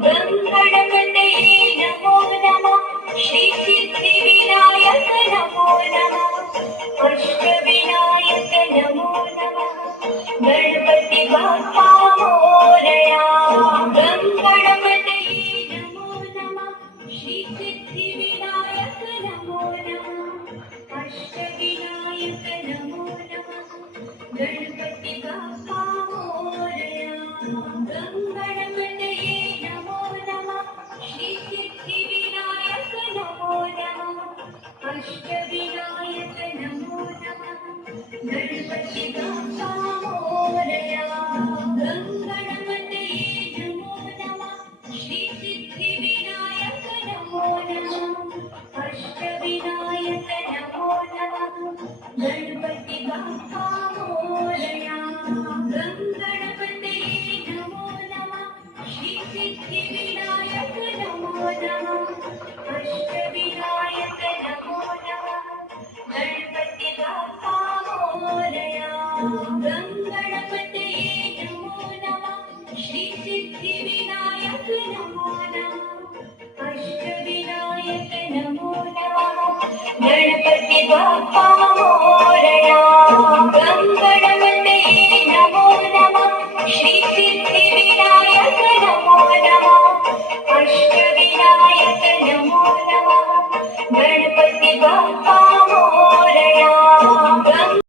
गणपते नमो नमः श्री सिद्धिविनायक नमो नमः अष्टविनायक नमो नमः गणपति बाप्पा मोरया गणपते नमो नमः श्री सिद्धिविनायक नमो नमः अष्टविनायक नमो नमः गणपति बाप्पा मोरया गणपते नमो नमः श्री सिद्धिविनायक नमो नमः अष्टविनायक नमो नमः गणपति बाप्पा मोरया गणपते नमो नमः श्री सिद्धिविनायक नमो नमः अष्टविनायक नमो नमः गणपति बाप्पा मोरया गणपते नमो नमः श्री सिद्धिविनायक नमो नमः अष्टविनायक नमो नमः गणपति बाप्पा मोरया गणपते नमो नमः श्री सिद्धिविनायक नमो नमः अष्टविनायक नमो नमः गणपति बाप्पा